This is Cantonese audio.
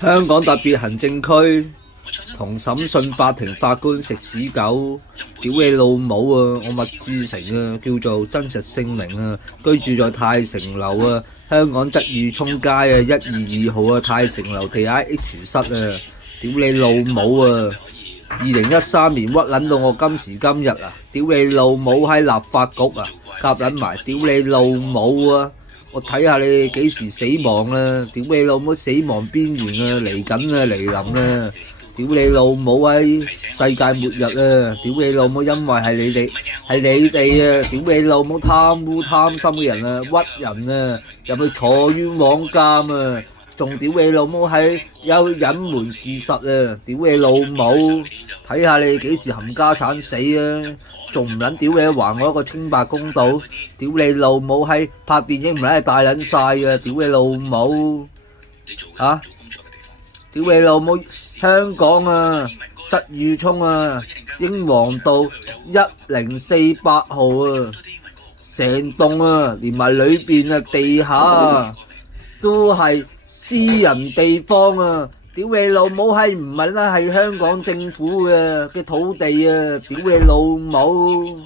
香港特別行政區同審訊法庭法官食屎狗，屌你老母啊！我麥志成啊，叫做真實姓名啊，居住在泰城樓啊，香港鰂魚涌街啊122號啊，泰城樓地下 H 室啊，屌你老母啊！2013年屈撚到我今時今日啊，屌你老母喺立法局啊，夾撚埋，屌你老母啊！我睇下你哋幾時死亡啦！屌你老母，死亡邊緣啊，嚟緊啊，嚟臨啦！屌你老母喺世界末日啊！屌你老母，因為係你哋啊！屌你老母貪污貪心嘅人啊，屈人啊，入去坐冤枉監啊！仲屌你老母係有隱瞞事實啊！屌你老母，睇下你幾時冚家產死啊！仲唔撚屌你還我一個清白公道？屌你老母係拍電影唔撚係大撚晒啊！屌你老母嚇！屌你老母！香港啊，鰂魚涌啊，英皇道1048號啊，成棟啊，連埋裏邊啊地下啊，都係私人地方啊！屌你老母係唔係啦？係香港政府嘅土地啊！屌你老母！